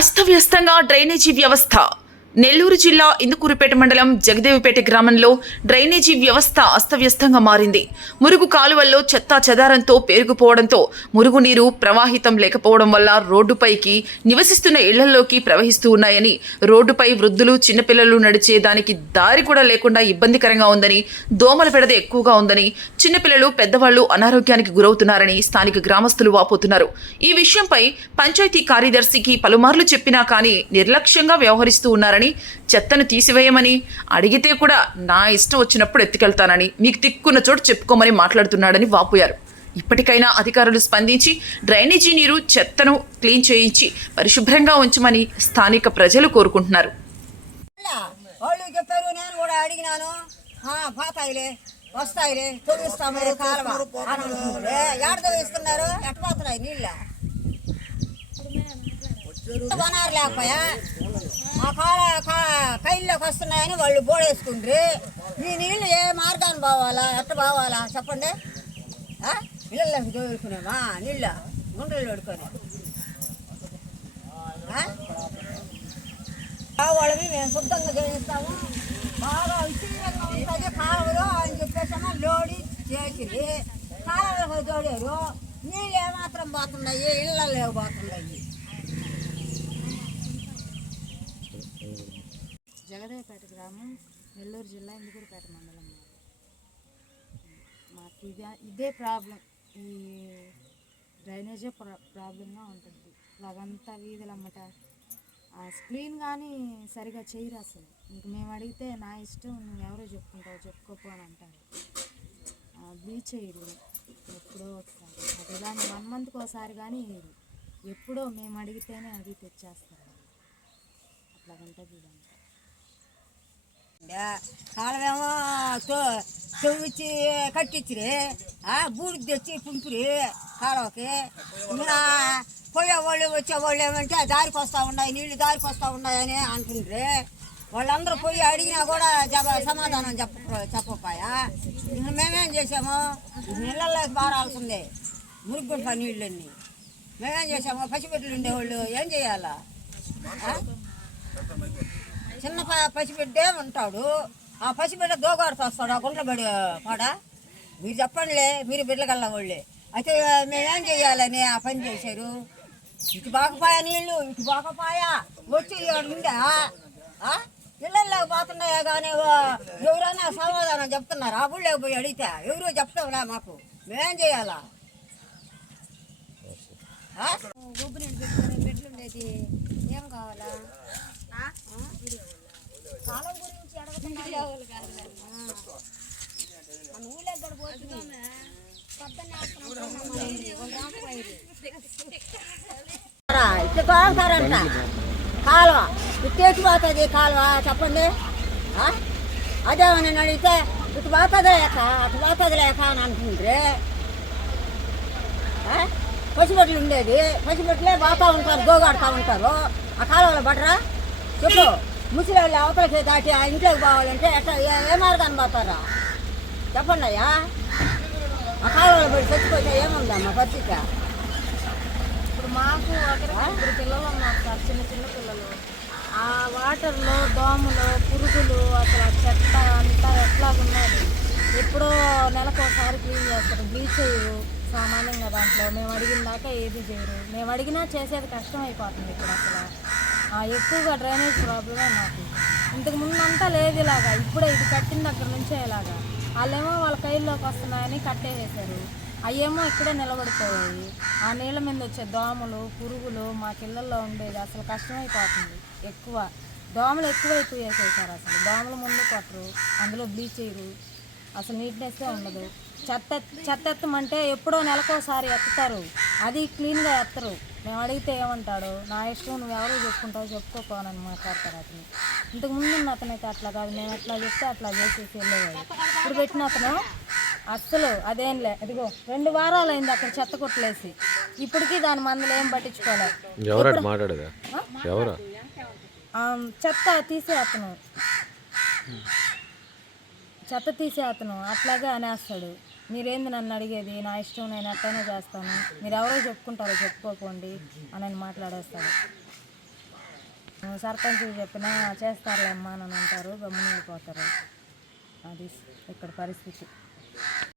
అస్తవ్యస్తంగా డ్రైనేజీ వ్యవస్థ. నెల్లూరు జిల్లా ఇందుకూరుపేట మండలం జగదేవిపేట గ్రామంలో డ్రైనేజీ వ్యవస్థ అస్తవ్యస్తంగా మారింది. మురుగు కాలువల్లో చెత్తా చెదారంతో పేరుకుపోవడంతో మురుగునీరు ప్రవాహితం లేకపోవడం వల్ల రోడ్డుపైకి నివసిస్తున్న ఇళ్ళలోకి ప్రవహిస్తూ ఉన్నాయని రోడ్డుపై వృద్ధులు చిన్నపిల్లలు నడిచే దానికి దారి కూడా లేకుండా ఇబ్బందికరంగా ఉందని దోమల పెడద ఎక్కువగా ఉందని చిన్నపిల్లలు పెద్దవాళ్ళు అనారోగ్యానికి గురవుతున్నారని స్థానిక గ్రామస్తులు వాపోతున్నారు. ఈ విషయంపై పంచాయతీ కార్యదర్శికి పలుమార్లు చెప్పినా కానీ నిర్లక్ష్యంగా వ్యవహరిస్తూ ఉన్నారని చెత్తను తీసివేయమని అడిగితే కూడా నా ఇష్టం వచ్చినప్పుడు ఎత్తుకెళ్తానని మీకు తిక్కున్న చోటు చెప్పుకోమని మాట్లాడుతున్నాడని వాపోయారు. ఇప్పటికైనా అధికారులు స్పందించి డ్రైనేజీ నీరు చెత్తను క్లీన్ చేయించి పరిశుభ్రంగా ఉంచమని స్థానిక ప్రజలు కోరుకుంటున్నారు. వాళ్ళు చెప్పారు నేను కూడా అడిగినాను. ఆ, పోతాయిలే వస్తాయిలే తొవ్విస్తాము కాలువ. పోతున్నాయి నీళ్ళ? కొనారు లేకపోయా? మా కాల కా- కైల్లోకి వస్తున్నాయని వాళ్ళు బోడేసుకుండ్రి. ఈ నీళ్ళు ఏ మార్గాన్ని పోవాలా ఎట్ట పోవాలా చెప్పండి. నీళ్ళకి ఇళ్ళలోకి నీళ్ళ గుండ్రలు పెడుకొని ఆ? వాళ్ళవి మేము శుద్ధంగా చేయిస్తాము. బాగా విశీలంగా ఉంటుంది కావరు అని చెప్పేసాము లోడి చేసింది. కాలువలకు తోడారు నీళ్ళు ఏమాత్రం పోతున్నాయి? ఇళ్ళ పోతున్నాయి. జగదేవపేట గ్రామం నెల్లూరు జిల్లా ఇందుకూరుపేట మండలం మాది. మాకు ఇదే ఇదే ప్రాబ్లం. ఈ డ్రైనేజే ప్రా ప్రాబ్లంగా ఉంటుంది. ఇలాగంతా వీధులు అమ్మట ఆ స్క్రీన్ కానీ సరిగా చేయరు అసలు. ఇంక మేము అడిగితే నా ఇష్టం నువ్వు ఎవరో చెప్పుకుంటావు చెప్పుకోపో అని అంటారు. బ్లీచ్ చేయరు. ఎప్పుడో ఒకసారి. అది కానీ వన్ మంత్కి ఒకసారి కానీ వేయరు. ఎప్పుడో మేము అడిగితేనే అది తెచ్చేస్తారు. అట్లాగంటే చూడండి కాలువేమో చెవిచ్చి కట్టించిరి బూడిద తెచ్చి పుంపిరి కాలువకి ఇంకా పోయేవాళ్ళు వచ్చేవాళ్ళు ఏమంటే దారికి వస్తూ ఉన్నాయి నీళ్ళు దారికి వస్తూ ఉన్నాయని అంటుండ్రి. వాళ్ళందరూ పోయి అడిగినా కూడా జబ సమాధానం చెప్ప చెప్పపాయా మేమేం చేసాము నీళ్ళలోకి బారాల్సిందే మురుగుంట నీళ్ళన్నీ. మేమేం చేసాము పసిపెట్లు ఉండేవాళ్ళు ఏం చేయాలా? చిన్న పసిబిడ్డే ఉంటాడు. ఆ పసిబిడ్డ దోగాడుతూ వస్తాడు. ఆ గుంట్ల పాడ. మీరు చెప్పండిలే మీరు బిడ్డగల్ల వాళ్ళే అయితే మేమేం చేయాలని ఆ పని చేశారు. ఇటు బాకపాయా నీళ్ళు ఇటు బాకపాయా? వచ్చి ఈడ ఉందా ఇళ్ళల్లో పోతున్నాయా కానీ ఎవరైనా సమాధానం చెప్తున్నారు? ఆ ఊళ్ళో పోయి అడిగితే ఎవరు చెప్తావులే మాకు. మేమేం చేయాలా గుబ్బు గొబ్బుని పెట్టుకునే ఉండేది ఏం కావాలా? కాలం గురించి అడగకుండా మన ఊళ్ళో ఎక్కడ పోతుంది ఇట్లా తోగుతారంట కాలువ ఇట్టేసి పోతుంది కాలువ చెప్పండి? ఆ? అదేమో నేను అడిగితే ఇటు పోతుంది లేక అటు పోతుంది లేక అని అంటుండ్రి? పసిబొట్లు ఉండేది. పసిబొట్లే పోతూ ఉంటారు గోగాడుతూ ఉంటారు. ఆ కాలువలో పడరా? చెప్పు. ముసలి వాళ్ళు అవతలకి దాటి ఆ ఇంట్లోకి పోవాలంటే ఎట్లా ఏ- మార్గాన్ని పోతారా? చెప్పండి అయ్యా. ఆ కాలువలో పడి చచ్చిపోతే ఏముందమ్మా పరిస్థితి ఇప్పుడు మాకు ఇద్దరు పిల్లలు ఉన్నారు సార్ చిన్న చిన్న పిల్లలు. ఆ వాటర్లో దోమలు పురుగులు అసలు చెత్త అంతా ఎట్లాగున్నది? ఎప్పుడో నెలకు ఒకసారి క్లీన్ చేస్తారు. బ్లీచ్ చేయరు సామాన్యంగా దాంట్లో. మేము అడిగిన దాకా ఏది చేయరు. మేము అడిగినా చేసేది కష్టం అయిపోతుంది ఇప్పుడు అసలు. ఎక్కువగా డ్రైనేజ్ ప్రాబ్లమే మాకు ఇంతకు ముందు అంతా లేదు ఇలాగా. ఇప్పుడే ఇది కట్టిన దగ్గర నుంచే ఇలాగా. వాళ్ళేమో వాళ్ళ కైల్లోకి వస్తున్నాయని కట్టేసేసారు అయ్యేమో ఇక్కడే నిలబడిపోయాయి. ఆ నీళ్ళ మీద వచ్చే దోమలు పురుగులు మా కిళ్ళల్లో ఉండేది అసలు కష్టమైపోతుంది ఎక్కువ. దోమలు ఎక్కువైపోయి వేసేసారు అసలు. దోమలు ముందు కొట్టరు అందులో బ్లీచ్ చేయరు. అసలు నీట్నెస్సే ఉండదు. చెత్త చెత్త ఎత్తమంటే ఎప్పుడో నెలకోసారి ఎత్తుతారు. అది క్లీన్గా ఎత్తరు మేము అడిగితే ఏమంటాడు నా ఇష్టం నువ్వు ఎవరు చెప్పుకుంటావు చెప్పుకోపోనని మాట్లాడతారు అతను. ఇంతకు ముందు ఉన్న అతనైతే అట్లా కాదు మేము ఎట్లా చెప్తే అట్లా చేసేసి వెళ్ళేవాడు. ఇప్పుడు పెట్టిన అతను అస్సలు అదేంలే అదిగో రెండు వారాలు అయింది అక్కడ చెత్త కొట్టలేసి. ఇప్పటికీ దాని మందులు ఏం పట్టించుకోలేదు ఎవరా? చెత్త తీసే అతను. చెత్త తీసే అతను. అట్లాగే అనేస్తాడు. మీరేంది నన్ను అడిగేది? నా ఇష్టం నేను అట్లనే చేస్తాను. మీరు ఎవరో చెప్పుకుంటారో చెప్పుకోకండి అని మాట్లాడేస్తాడు. సర్పంచ్ చెప్పినా చేస్తారులే అమ్మా అని అంటారు. గమ్మున వెళ్ళిపోతారు. అది ఇక్కడ పరిస్థితి.